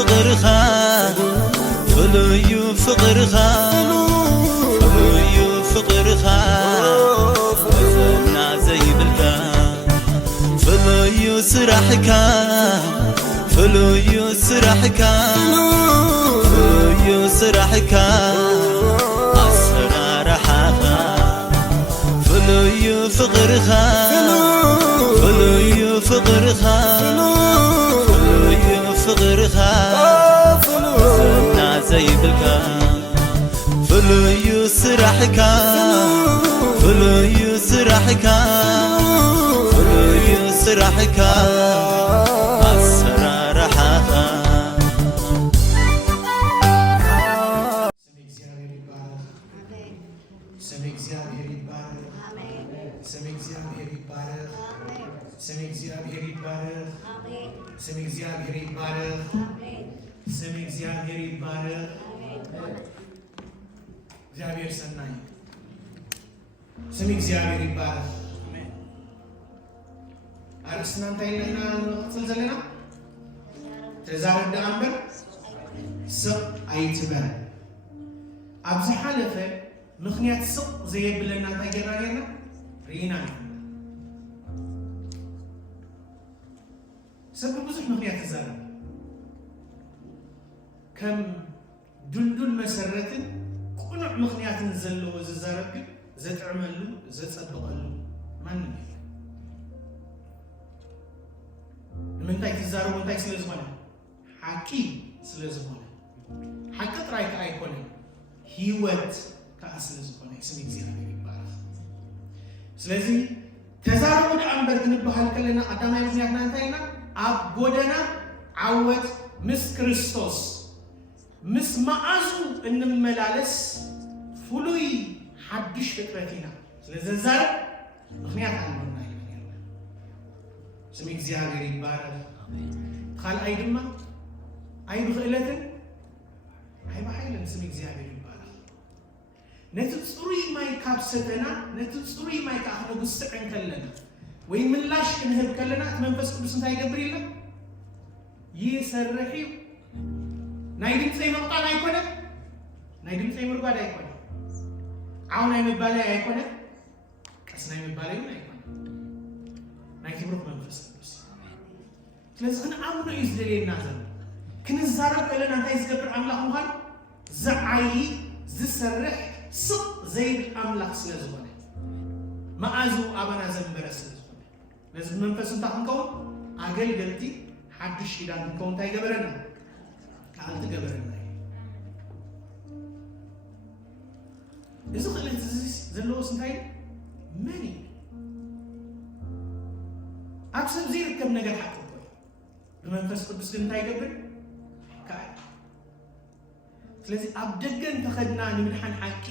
فقرخا فلويو فقرخا فلويو فقرخا فزنا زي بالكا فلويو سرحكا فلويو سرحكا فلويو سرحكا أسرار حقا فلويو فقرخا فلويو فقرخا فلويو فقرخا زنا زي بالكا فلويو سرحكا فلويو سرحكا فلويو سرحكا أسرار حقا እግዚአብሔር ሰናይ ስም እግዚአብሔር ይባረክ። አሜን። አርስና እንታይና ንጽል ዘለና ተዛረደ አምበር ስቅ አይትበል ኣብዚ ሓለፈ ምክንያት ስቅ ዘየብለና እንታይ ጌርና ርኢና ሰብ ብዙሕ ምክንያት ተዛረበ ከም ዱልዱል መሰረትን ቁኑዕ ምክንያትን ዘለዎ ዝዛረብ ዘጥዕመሉ ዘጸብቀሉ ማንም የለ። ንምንታይ ትዛረቡ እንታይ ስለ ዝኾነ ሓቂ ስለ ዝኾነ ሓቂ ጥራይ ከዓ ኣይኮነን ሂወት ከዓ ስለ ዝኾነ ስም እግዚአብሔር ይባረክ። ስለዚ ተዛረቡ ደኣ እምበር ክንበሃል ከለና ቀዳማይ ምክንያትና እንታይ ኢና ኣብ ጎደና ዓወት ምስ ክርስቶስ ምስ መዓዙ እንመላለስ ፍሉይ ሓድሽ ፍጥረት ኢና። ስለዚ ዛረብ ምክንያት ኣለና ይልና ስም እግዚአብሔር ይባረክ። ካልኣይ ድማ ኣይ ብክእለትን ኣይ ብሓይልን ስም እግዚአብሔር ይባረክ። ነቲ ፅሩይ ማይ ካብ ሰተና ነቲ ፅሩይ ማይ ከዓ ክንጉስዕ ከለና ወይ ምላሽ ክንህብ ከለና እቲ መንፈስ ቅዱስ እንታይ ይገብር ኢልና ይሰርሕ እዩ። ናይ ድምፀይ መቕጣል ኣይኮነን ናይ ድምፀይ ምርጓድ ኣይኮነን ዓው ናይ ምባለይ ኣይኮነን ቀስ ናይ ምባለይ እውን ኣይኮነን ናይ ክብሩክ መንፈስ ቅዱስ። ስለዚ ክንኣምኖ እዩ ዝደልየና ዘሎ ክንዛረብ ከለና እንታይ ዝገብር ኣምላኽ ምዃኑ ዝዓይ ዝሰርሕ ስቕ ዘይብል ኣምላኽ ስለ ዝኾነ መዓዙ ኣባና ዘንበረ ስለ ዝኾነ ነዚ ብመንፈስ እንታይ ክንከውን ኣገልገልቲ ሓድሽ ኪዳን ክንከውን እንታይ ገበረና ካልቲ ገበረና እዚ ክእለት ዘለዎስ እንታይ መን እዩ ኣብ ሰብ ዘይርከብ ነገር ሓቂ ኮይኑ ብመንፈስ ቅዱስ ግን እንታይ ይገብር ካል። ስለዚ ኣብ ደገ እንተኸድና ንምድሓን ሓቂ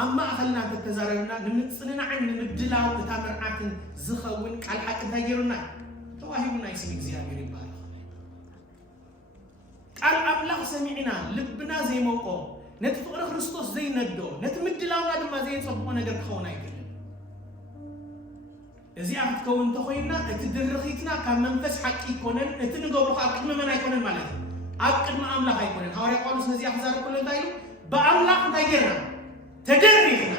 ኣብ ማእኸልና ተተዛረብና ንምፅንናዕን ንምድላው እታ መርዓትን ዝኸውን ቃል ሓቂ እንታይ ገይሩና ተዋሂቡና ስም እግዚአብሔር ይባረክ። ቃል ኣምላኽ ሰሚዕና ልብና ዘይሞቆ ነቲ ፍቅሪ ክርስቶስ ዘይነዶ ነቲ ምድላውና ድማ ዘይፀብቆ ነገር ክኸውን ኣይክእልን። እዚኣ ክትከውን እንተኮይንና እቲ ድርኺትና ካብ መንፈስ ሓቂ ይኮነን እቲ ንገብሮ ኣብ ቅድሚ መን ኣይኮነን ማለት እዩ ኣብ ቅድሚ ኣምላኽ ኣይኮነን። ሐዋርያ ጳውሎስ ነዚኣ ክዛረብ ከሎ እንታይ ኢሉ ብኣምላኽ እንታይ ጌርና ተደሪኽና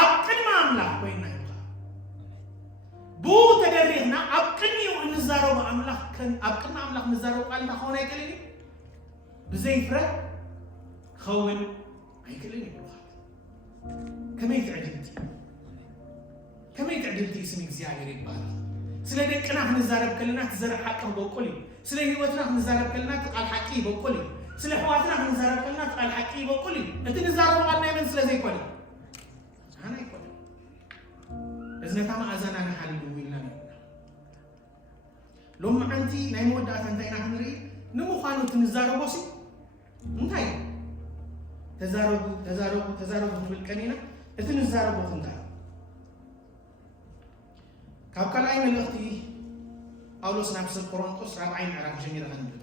ኣብ ቅድሚ ኣምላኽ ኮይንና እዩ ብኡ ተደሪኽና ኣብ ቅድሚኡ እንዛረቡ ኣምላኽ ኣብ ቅድሚ ኣምላኽ ንዛረቡ ቃል እንታይ ክኸውን ኣይክእልን እዩ ብዘይፍረ ክኸውን ኣይክእልን እዩ። ከመይ ትዕድልቲ ስም እግዚአብሔር ይባረክ። ስለ ደቅና ክንዛረብ ከለና ትዘረብ ሓቂ ክበቁል እዩ። ስለ ህይወትና ክንዛረብ ከለና ቃል ሓቂ ይበቁል እዩ። ስለ ሕዋትና ክንዛረብ ከለና ቃል ሓቂ ይበቁል እዩ። እቲ ንዛረቡ ቃል ናይ መን ስለ ዘይኮነ ኣነ ኣይኮነን እዚ ነታ ማእዛና ንሓልሉ ኢልና ሎሚ መዓንቲ ናይ መወዳእታ እንታይ ኢና ክንርኢ ንምዃኑ እቲ ንዛረቦሲ እንታይ ተዛረቡ ክንብል ቀኒና እቲ ንዛረቦ እንታይ ካብ ካልኣይ መልእኽቲ ጳውሎስ ናብ ሰብ ቆሮንቶስ 4 ምዕራፍ ጀሚረ ክንብብ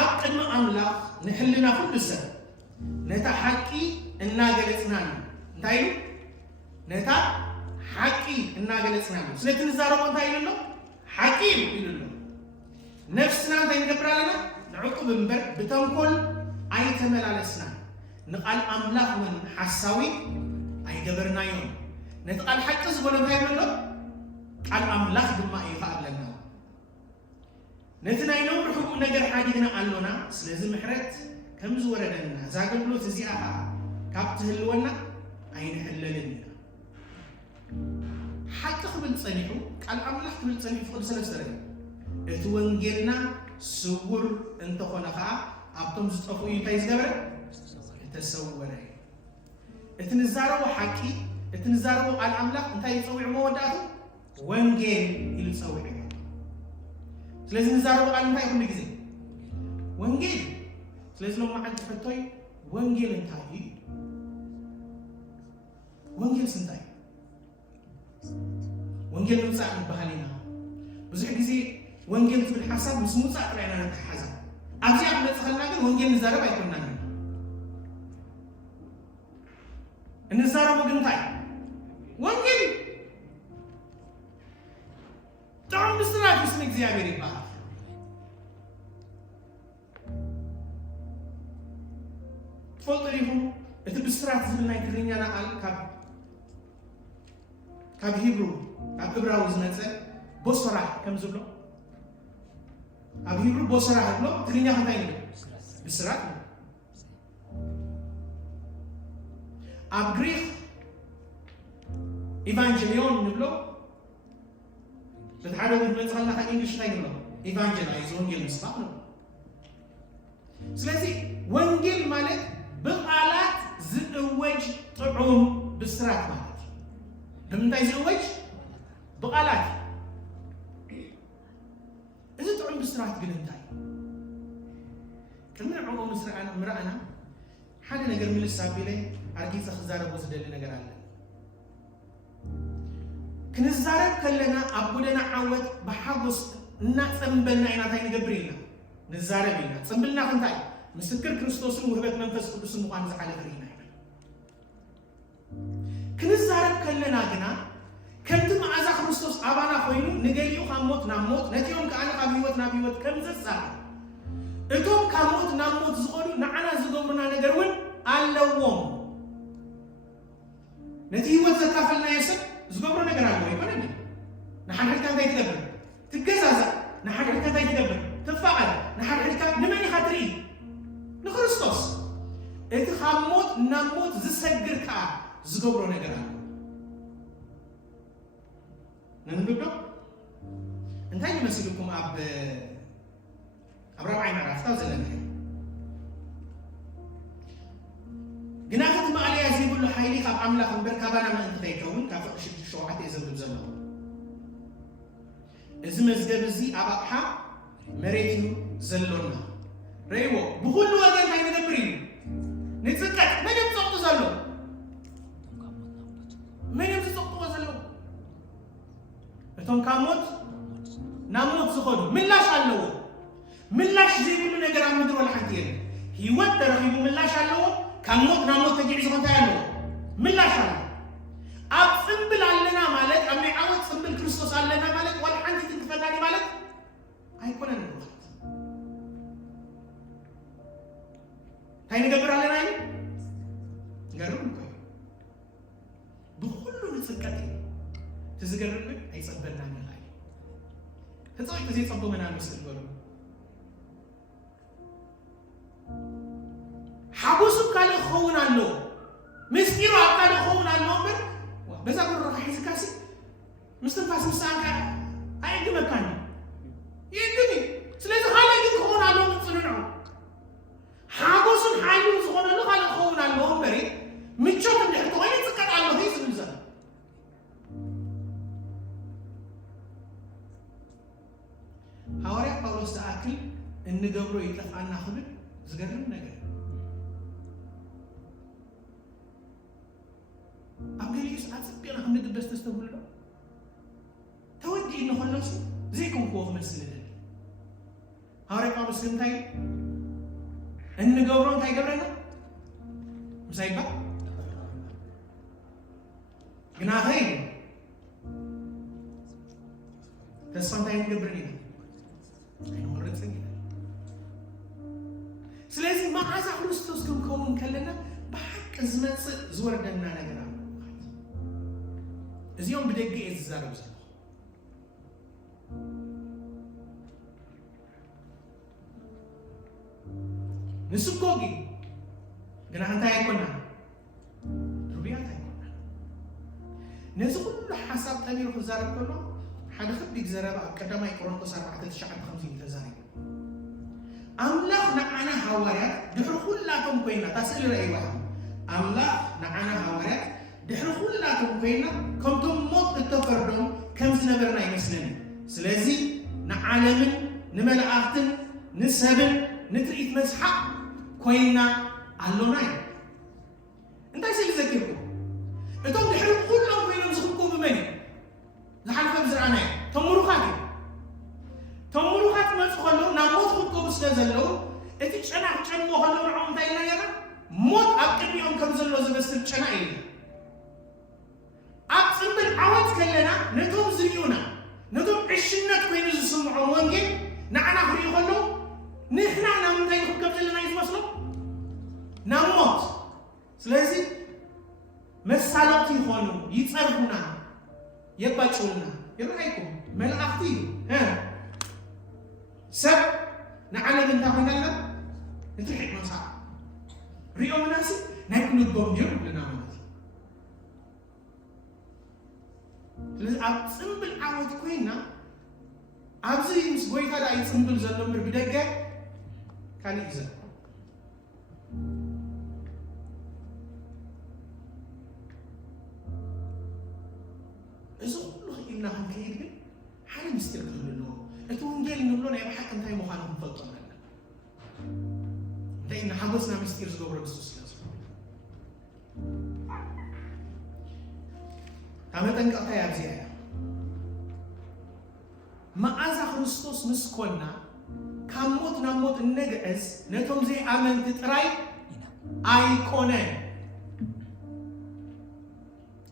ኣብ ቅድሚ ኣምላኽ ንሕልና ኩሉ ሰብ ነታ ሓቂ እናገለጽና ነው እንታይ ነው ነታ ሓቂ እናገለጽና ነው ስለዚህ ንዛረቦ እንታይ ይሉ ነው ሓቂ ይሉ نفسنا تنقبرالنا نعقب بمبر بتنقل أي تملالسنا نقال أملاك من حساوي أي قبرنا يوم نتقال حتى زبولن تايملو قال أملاك بما يفعل لنا نتنا ينوم رحوق نقر حاجتنا قالونا سلازم محرت كم زوردنا زاقل بلو تزيئها كابته اللونا أين حللنا حتى قبل تصنيحو قال أملاك قبل تصنيحو فقد سلسلين اتوانجلنا سور انت خنقا أبتم زطفو يتايز قبر تسوري اتنزارو حكي اتنزارو على الأملاك انت يتصوع موداته وانجل يتصوع سلازم نزارو على انت يكون لكزي وانجل سلازم لما عد فتوي وانجل انتاي وانجل سنتاي وانجل نمساق بحالينا بزح كزي وانجل في الحساب مسموط ساقرعنا نتحزب أبزي أقول تخلنا كن وانجل نزارو بايكوننا النزارة مقنطاي وانجل تعم بسرعة اسمك زيابير يبقى تفضل لهم اتب بسرعة زبلنا يتريني أنا قال كاب هيبرو كاب إبراو زنسة بسرعة كم زبلو كاب هيبرو بسرعة هبلو تريني خنطاي بسرعة أبغريخ إيفانجيليون نبلو بتحاول نتخلى عن إنجليش تاني نبلو إيفانجيلايز وانجيل مسبق نبلو سلازي وانجيل مالك بقالات زوج طعوم بسرات مالك بمنتاي زوج بقالات إذا طعوم بسرات قلنتاي كلمة عمو مرأنا حاجة نقر من السابي لي أرجيز خزارة بوزد اللي نقر عليه كنزارة كلنا أبودنا عود بحاجوس نتسمبلنا إنا تاي نقبرينا نزارة بينا تسمبلنا خنتاي مسكر كريستوس وهبت منفس قدس مقام زحالة فرينا كنزارة كلنا جنا كنت مع أزا كريستوس أبانا خوينو نجيو خاموت ناموت نتيوم كأنا قبيوت نابيوت كم زسار إتوم كاموت ناموت زغلو نعنا زغمنا نجرون اللوم نتيوت زكافلنا يسب زغمنا نجرالو يبانني نحن حلتا تاي تدبر تجزازا نحن حلتا تاي تدبر تفاعل نحن حلتا نمني خاطري نخريستوس إت خاموت ناموت زسجر كا زغمنا نجرالو ننبدو انتي يمسلكم أبراو عين عرفتها وزلنا جناحة ما عليها زي بقول له حيلي خاب عملا خبر كابانا ما انت تيكون كافق شد شوعات إذا بزمه إذا مزجب زي أبقى مريتو زلونا ريو بقول له أجل هاي ندبرين نتذكر من يبصق زلو من يبصق زلو بتوم كاموت ناموت سخون من لاش علوه من لاش زي بقول نجار عمود ولا حدين هيوت ترخيبه من لاش علوه كاموت ناموت تجيب زخون تايلو من لاش علوه أب سنبل علينا مالك أمي عود سنبل كريستوس علينا مالك ولا حنتي تتفناني مالك هيكون الوقت هاي نقبر علينا يعني قالوا لك بكل نسكتي تزقرب أي صبرنا من هاي هتلاقي تزيد صبوا من المسجد قالوا حبوسك قال خونا له مسكيرو قال خونا له بس أقول روح حيز كاسي مستنفاس مسانك أي مكان يدني سلسة خالي يدك خونا له متصنعه حبوسك حايلو خونا له قال خونا له بري متشوف من حتى وين تسكت على الله يسمى الزمن حواري باولوس تأكل إن جبرو يتلف عنا خبر زجرم نجر أبغيليس أتصبح أنا هم ندبس تستقبل له تودي إنه خلص زيكم قوة من السنة حواري باولوس كم تاي إن جبرو تاي جبرنا مسايبة جناهين تسمع تاي جبرني ክርስቶስ ክንከውን ከለና ብሓቂ ዝመጽእ ዝወርደና ነገር ኣሎ እዚኦም ብደገ እየ ዝዛረብ ዘለኹ ንስጎጊ ግና እንታይ ኣይኮና ርብያት ኣይኮና ነዚ ኩሉ ሓሳብ ጠሚሩ ክዛረብ ከሎ ሓደ ክቢድ ዘረባ ኣብ ቀዳማይ ቆሮንቶስ 4:9-50 ተዛሪቡ ኣምላኽ ንዓና ሃዋርያት ድሕሪ ኩላቶም ኮይና ታስእሊ ረእይዋ ኣምላኽ ንዓና ሃዋርያት ድሕሪ ኩላቶም ኮይና ከምቶም ሞት እተፈርዶም ከም ዝነበርና ይመስለኒ ስለዚ ንዓለምን ንመላእኽትን ንሰብን ንትርኢት መስሓቅ ኮይና ኣሎና እዩ እንታይ ስለ ዘኪርኩም እቶም ድሕሪ ኩሎም ኮይኖም ዝኽብኩ መን ዝሓልፈ ብዝረኣና እዩ ተምሩኻት መፁ ከለዉ ናብ ሞት ክብከቡ ስለ ዘለዉ እቲ ጨናቕ ጨንሞ ከለዉ ንዖም እንታይ ኢልና ነርና ሞት ኣብ ቅድሚኦም ከም ዘሎ ዝመስል ጨና እዩ ኣብ ፅምብል ዓወት ከለና ነቶም ዝርዩና ነቶም ዕሽነት ኮይኑ ዝስምዖም ወንጌል ንዓና ክርዩ ከለዉ ንሕና ናብ ምንታይ ንክከብ ዘለና እዩ ዝመስሎ ናብ ሞት ስለዚ መሳለቕቲ ይኾኑ ይፀርፉና የባጭውና ይረአይኩም መላእኽቲ እዩ ሰብ ንዓለም እንታይ ኮይናልና ንትርሒቅ መሳዕ ሪኦም ናሲ ናይ ኩልጎም ጀር ብለና ማለት እዩ ስለዚ ኣብ ፅምብል ዓወት ኮይና ኣብዚ ምስ ጎይታ ዳ ይፅምብል ዘሎ እምበር ብደገ ካሊእ እዩ ዘሎ እዚ ኩሉ ክኢልና ክንከይድ ግን ሓደ ምስጢር ክህሉ ኣለዎ እቲ ወንጌል ንብሎ ናይ ብሓቂ እንታይ ምዃኑ ክንፈልጦ ኣለና እንታይ ንሓጎስና ምስጢር ዝገብሮ ንሱ ስለ ዝኾነ እታ መጠንቀቕታ እያ ኣብዚኣ እያ መዓዛ ክርስቶስ ምስ ኮና ካብ ሞት ናብ ሞት እነግዕዝ ነቶም ዘይኣመንቲ ጥራይ ኣይኮነን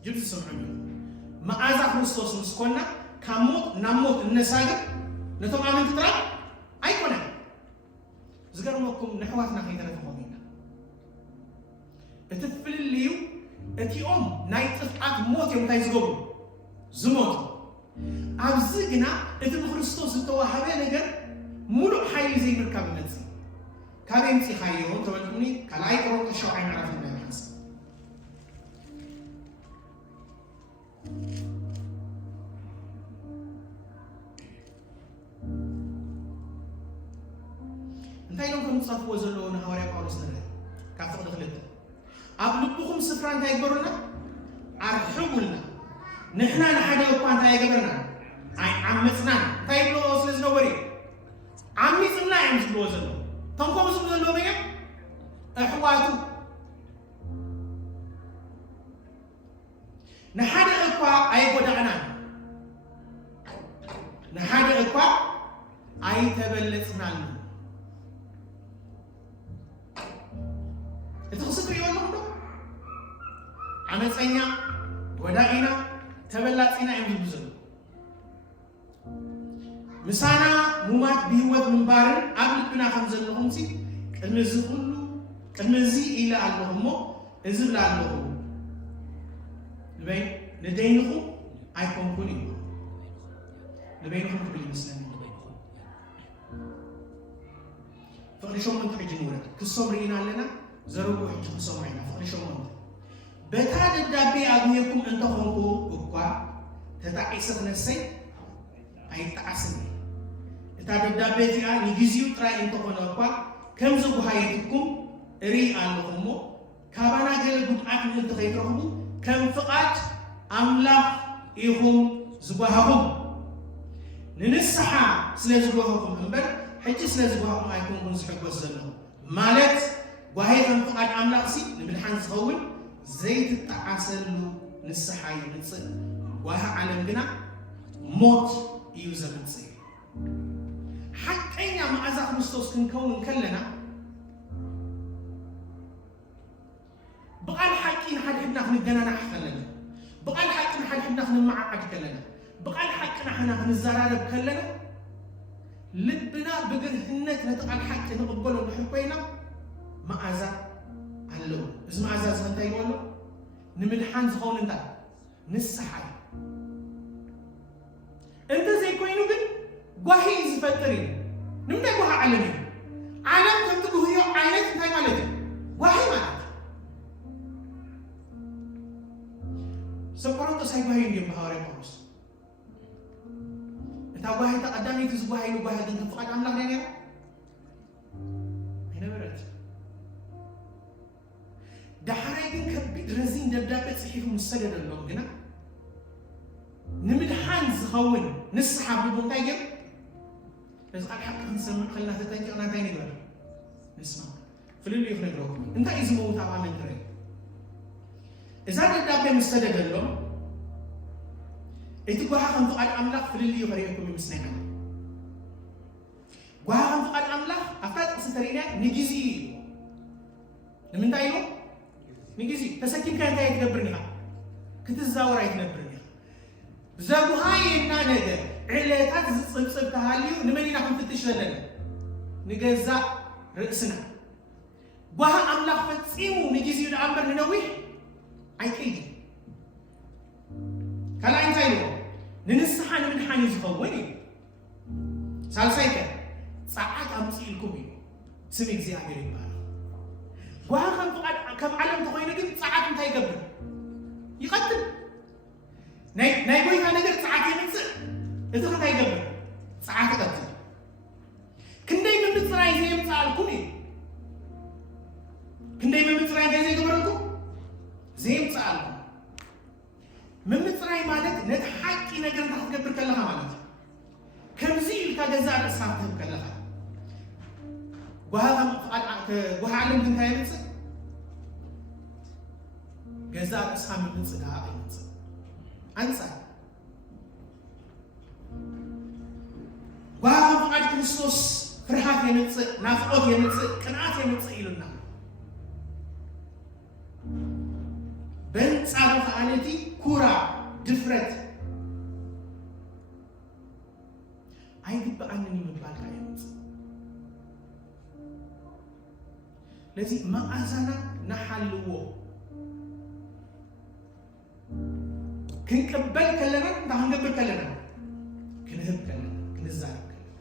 ጅብዚ ስምዑ መዓዛ ክርስቶስ ምስ ኮና ካብ ሞት ናብ ሞት እነሳግር ነቶም ኣመንቲ ጥራይ ኣይኮነን ዝገርመኩም ንሕዋትና ከይተረፈኹም ኢና እቲ ፍልልዩ እቲኦም ናይ ጥፍኣት ሞት እዮም እንታይ ዝገብሩ ዝሞቱ ኣብዚ ግና እቲ ብክርስቶስ ዝተዋሃበ ነገር ሙሉእ ሓይሊ ዘይምርካብ ይመፅእ ካበይ ምፂኻዮ ተበልኩኒ ካልኣይ ቆሮንቶስ 7:4 እንዳይመሓስ እንታይ ኢሎም ከም ዝፃፍዎ ዘለዎ ንሃዋርያ ጳውሎስ ንርኢ ካብ ፍቕዲ 2 ኣብ ልብኹም ስፍራ እንታይ ይግበሩልና ኣርሕቡልና ንሕና ንሓደ እኳ እንታይ ኣይገበርና ኣይዓመፅናን እንታይ ይብሎ ስለ ዝነበሩ እዩ ዓሚፅና እዮም ዝብልዎ ዘለዎ እቶም ከምኡ ዝብሉ ዘለዎም እዮም ኣሕዋቱ ንሓደ እኳ ኣይጎዳእናን ንሓደ እኳ ኣይተበለፅናሉ እቲ ክስት ሪኦ ኣለኹም ዶ ዓመፀኛ ጎዳኢና ተበላፂና እዮም ዝብሉ ዘለዉ ምሳና ሙማት ብህይወት ምንባርን ኣብ ልብና ከም ዘለኹም ሲ ቅድሚ እዚ ኩሉ ቅድሚ እዚ ኢለ ኣለኹ እሞ እዚ ብላ ኣለኹ ንበይ ንደይንኹም ኣይኮንኩን እዩ ንበይንኹም ክብል ይመስለኒ ፍቕዲ 8 ሕጂ ንውረድ ክሶም ርኢና ኣለና ዘረብኡ ሕጂ ክሰምዑ ኢና ፍቕዲ 8 በታ ደዳቤ ኣግኘኩም እንተኾንኩ እኳ ተጣዒሰ ክነሰይ ኣይጠዓስን እታ ደዳቤ እዚኣ ንግዚኡ ጥራይ እንተኾነ እኳ ከም ዝጓሃየትኩም እርኢ ኣለኹ እሞ ካባና ገለ ጉድኣት ምእንቲ ከይትረኽቡ ከም ፍቓድ ኣምላኽ ኢኹም ዝጓሃኹም ንንስሓ ስለ ዝጓሃኹም እምበር ሕጂ ስለ ዝጓሃኹም ኣይኮንኩን ዝሕጎስ ዘለኹ ማለት ጓሂ ከም ፍቓድ ኣምላኽ ሲ ንምድሓን ዝኸውን ዘይትጠዓሰሉ ንስሓ ይምፅእ ጓሂ ዓለም ግና ሞት እዩ ዘምፅእ ሓቀኛ መዓዛ ክርስቶስ ክንከውን ከለና ብቓል ሓቂ ንሓድሕድና ክንገናናሕ ከለና ብቓል ሓቂ ንሓድሕድና ክንመዓዓድ ከለና ብቓል ሓቂ ንሓና ክንዘራረብ ከለና ልብና ብግርህነት ነቲ ቓል ሓቂ ንቕበሎ ንድሕር ኮይና مأزا اللو اسم مأزا زمنتا يقولو نمدحان زخون انتا نسحاي انت زي كوينو بن قوهي زفترين نمتا قوها علمي عالم كنت قوهيو عينات انتاي مالتي قوهي مالت سبقرون تساي قوهي نجيب بحواري بروس انتا قوهي تقدامي تزقوهي لو قوهي دنك فقاد عملاق نينيرا هنا برد دحري بن كبيد رزين دبدابة صحيف مستدد اللهم قنا نمدحان زخون نسحب ببنتاي جب بس قال حق نسمع خلنا تتنجي أنا تاني قبل نسمع فللي يخلق لكم انت إذا موت أبا من تري إذا دبدابة مستدد اللهم إتي قوها خمتو قد أملاق فللي يخلقكم بمسنعنا قوها خمتو قد أملاق أفتاد أسترينا نجيزي لمن تايلو نجيزي تسكين كان تاي تدبرنيها كنت الزاورة يتنبرنيها زابو هاي إنا نجر علاتات صبصب تهاليو نمنينا كم تتشلل نجزا رأسنا وها أملاك فتسيمو نجيزي ودعمر ننويه أي كيدي كلا إنتايلو ننسحان من حاني زخواني سالسايكا ساعات أمسي الكوبي سميك زي عميري بارا وها كم علم تخويني قد ساعات انتاي قبل يقتل ناي بوي كان نجر ساعات يمسك إذا كنت يقبل ساعات قتل كندي من بتراي زي مسالكوني كندي من بتراي زي قبركم زي مسالكم من بتراي مالك نتحكي نجر تقبل كلها مالك كم زي كجزاء الإسلام كلها وها علم كنت يمسك جزاء الإسلام من صداع يمسك أنسى وها فقد كريستوس فرحات يمسك نافعوت يمسك قناعات يمسك إلنا بنت صاروا فعالتي كورا دفرت አይግባ አንኒ መባል ካየምጽ ለዚህ ማአዛና ነሐልዎ ክንቀበል ከለና ታንገበል ከለና ክንህብ ከለና ክንዛር ከለና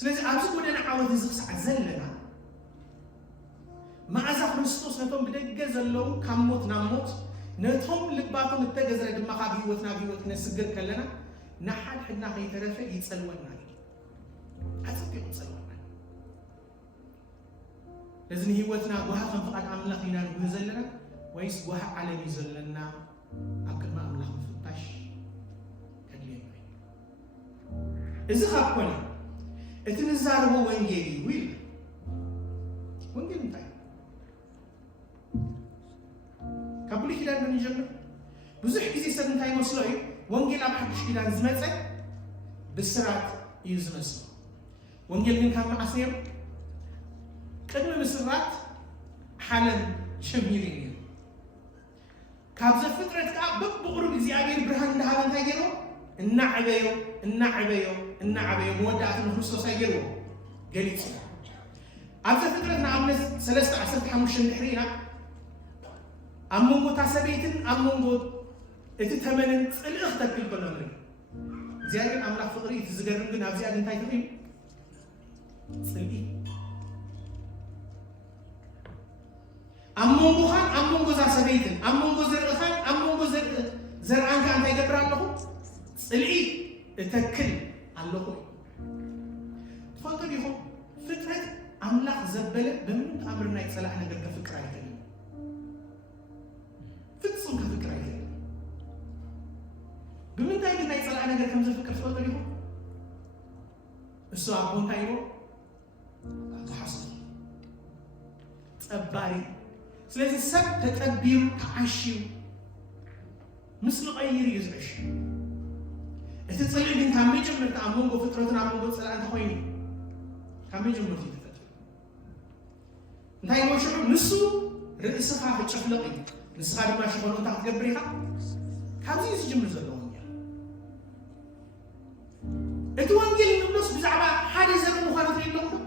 ስለዚህ አብዙ ወደና ዓወት ዝክሳዕ ዘለና ማአዛ ክርስቶስ ነቶም ብደገ ዘለው ካሞት ናሞት ነቶም ልባቶም ተገዝረ ድማ ካብ ህይወትና ህይወት ነስግር ከለና نحل حنا خي ترفع يتسلونا أتفق يتسلونا لازم هيوتنا جوها خم فقد عملا خينا نجزلنا ويس جوها على يزلنا أكل ما عملا خم فتاش كليم إذا خابونا اتنزار هو وينجيلي ويل وينجيل متاعي كابولي كده بنجمع بزح كذي سنتاي مسلوي ወንጌል አባክሽ ኪዳን ዝመጸ ብስራት ይዝመስ ወንጌል ግን ካማዓሰም ቅድመ ምስራት ሓለም ሸሚሪን ካብዘ ፍጥረት ካ በብቁሩብ እግዚአብሔር ብርሃን እንዳሃበ እንታይ ገይሮ እናዕበዮ መወዳእት ክርስቶስ አይገይሮ ገሊጽ ኣብዘ ፍጥረት ንኣብነት 3:15 ድሕሪና ኣብ መንጎ ታሰበይትን ኣብ መንጎ እቲ ተመንን ጽልእኽ ተክል ኮነሪ እግዚአብሔር አምላክ ፍቅሪ ትዝገርም ግን ኣብዚያ ግን እንታይ ትርኢ ጽልኢ አሞንጎኻን አሞንጎ ዛሰበይትን አሞንጎ ዘርእኻን አሞንጎ ዘርአንካ እንታይ ይገብር ኣለኹ ጽልኢ እተክል ኣለኹ ትፈልጡ ዲኹም ፍጥረት አምላክ ዘበለ በምንም ተኣምር ናይ ፀላእ ነገር ከፍቅር አይደለም ፍጹም ከፍቅር አይደለም بمنتهى من أي صلاة نقدر كم زفكر صوت اليوم السؤال بون تايرو تحصل تباري سلسلة السبت تتبير تعشيو مثل غير يزعش تتصلي بنت عمي جمرت عمونغو فترة عمونغو صلاة أنت خويني عمي جمرت تفتح نتاي موشعو نسو رئيسها في الشفلقي نسخة ما شغلون تحت قبريها كابزي يسجمر زلون እቲ ወንጌል ንብሎስ ብዛዕባ ሓደ ዘመን ምዃኑ ትሪኢለኩም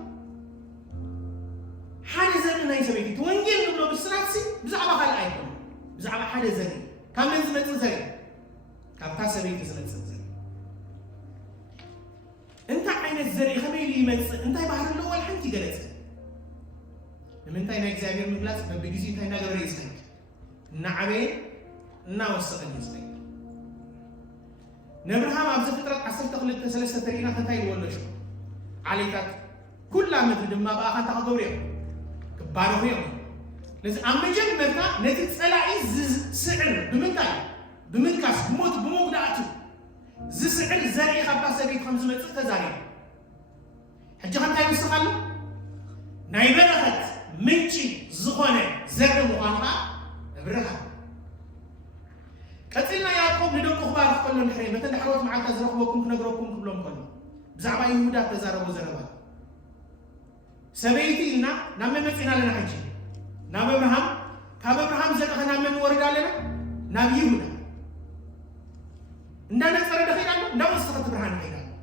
ሓደ ناي سبيتي توانجيل نبلو بسراتسي بزعبا خال ايكون بزعبا حدا زري كامل زمت زري كابتا سبيتي زمت زري انت عين الزري خميلي يمت انت بحر الاول حنتي قلت من تاي ناي اكزابير مبلاس ببجيزي تاي نا غبري يسنك نعبي نا وسقني يسنك نبرهام ابز فطرت 13 ترينا كنتاي ولشو عليكات كل عمد دما بقى خاطا غوريو كبارو يوم لازم امجن مرتا نتي صلاعي سعر بمنكاس بموت بموقداتو زي سعر زري خبا سبيت 500 تزاري حجي خنتاي وسخالو ناي برخت منشي زخونه زر مخانها برخت قتلنا يعقوب ندق اخبار كلهم نحري متى حروت معك زرخوكم نغركم كلهم كلهم بزعبا يهودا تزاربوا زربا سبيتي لنا نعم مصينا لنا حجي نعم ابراهيم كاب ابراهيم زقنا من ورد علينا نبي يهودا عندنا فرد خيرانو نو استخدم ابراهيم خيرانو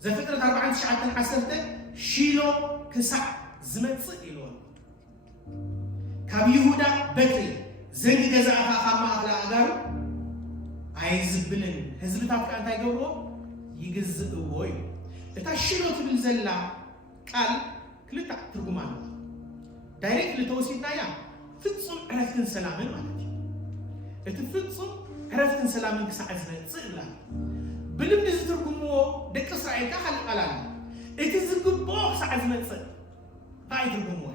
زفتره 4 ساعات حسبته شيلو كسع زمت يلون كاب يهودا بكري زني جزاها خما على اغار አይዝብልን ህዝብታት ካንተ አይገብሮ ይግዝእዎ እታ ሽሎት ብልዘላ ቃል ክልታ ትርጉም አለ ዳይሬክት ለተወሲድና ያ ፍጹም ዕረፍትን ሰላምን ማለት ነው እቲ ፍጹም ዕረፍትን ሰላምን ክሳዕ ዝመጽእ ላ ብልምድ ዝትርጉምዎ ደቂ እስራኤል ካል ቃላል እቲ ዝግቦ ክሳዕ ዝመጽእ ታይ ትርጉምዎ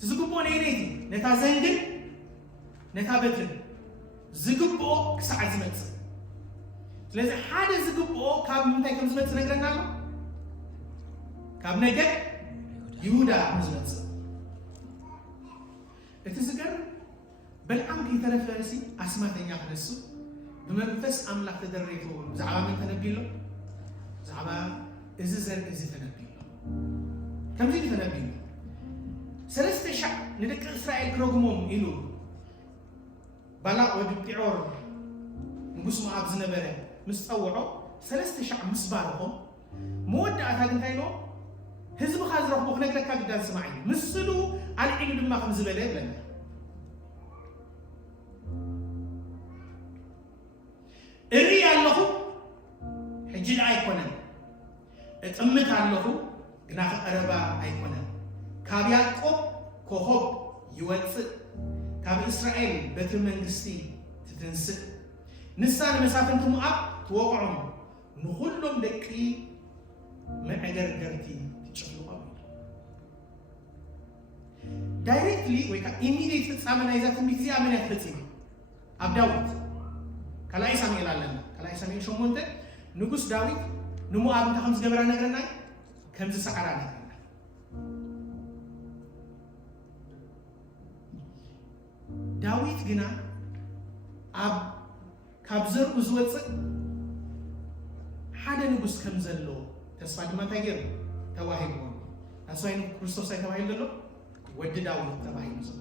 ትዝግቦ ነይነይቲ ነታ ዘንግን ነታ በትን ዝግቦ ክሳዕ ዝመጽእ ስለዚህ ሓደ ዝግቦ ካብ ምንታይ ከም ዝመጽእ ነግረና ኣሎ ካብ ነገድ ይሁዳ ዝመጽእ እቲ ዝገር በልዓም ከይተረፈሲ ኣስማተኛ ክነሱ ብመንፈስ ኣምላኽ ተደሪቱ ብዛዕባ ምን ተነቢሎ ብዛዕባ እዚ ዘርኢ እዚ ተነቢሎ ከምዚ ተነቢሎ 3 ሻዕ ንደቂ እስራኤል ክረግሞም ኢሉ ባላቅ ወዲ ጲዖር ንጉስ ሞዓብ ዝነበረ ምስ ፀውዖ 3 ሻዕ ምስ ባረኾም መወዳእታ እንታይ ነው ህዝብኻ ዝረኽቦ ክነግረካ ግዳን ስማዕ ምስሉ ኣልዒሉ ድማ ከም ዝበለ ይብለና እሪ ኣለኹ ሕጂ ኣይኮነን እጥምት ኣለኹ ግና ከቀረባ ኣይኮነን ካብ ያዕቆብ ኮኸብ ይወፅእ ካብ እስራኤል በትሪ መንግስቲ ትትንስእ ንሳ ንመሳፍንቲ ሞዓብ ትወቕዖም ንኹሎም ደቂ መዕገርገርቲ ትጭፍልቆም ዳይሬክትሊ ወይ ከዓ ኢሚዲየት ፍጻመ ናይዛ ትንቢት እዚኣ መን ያትፈጽም ኣብ ዳዊት ካልኣይ ሳሙኤል ኣለና ካልኣይ ሳሙኤል 8 ንጉስ ዳዊት ንሞዓብ እንታይ ከም ዝገበራ ነገርና ከምዚ ሰዓራ ነገርና ዳዊት ግና ኣብ ካብ ዘርኡ ዝወፅእ ሓደ ንጉስ ከም ዘሎ ተስፋ ድማ እንታይ ገይሩ ተዋሂብዎ ኣስዋይን ክርስቶስ ኣይተባሂሉ ዘሎ ወዲ ዳዊት ተባሂሉ ዘሎ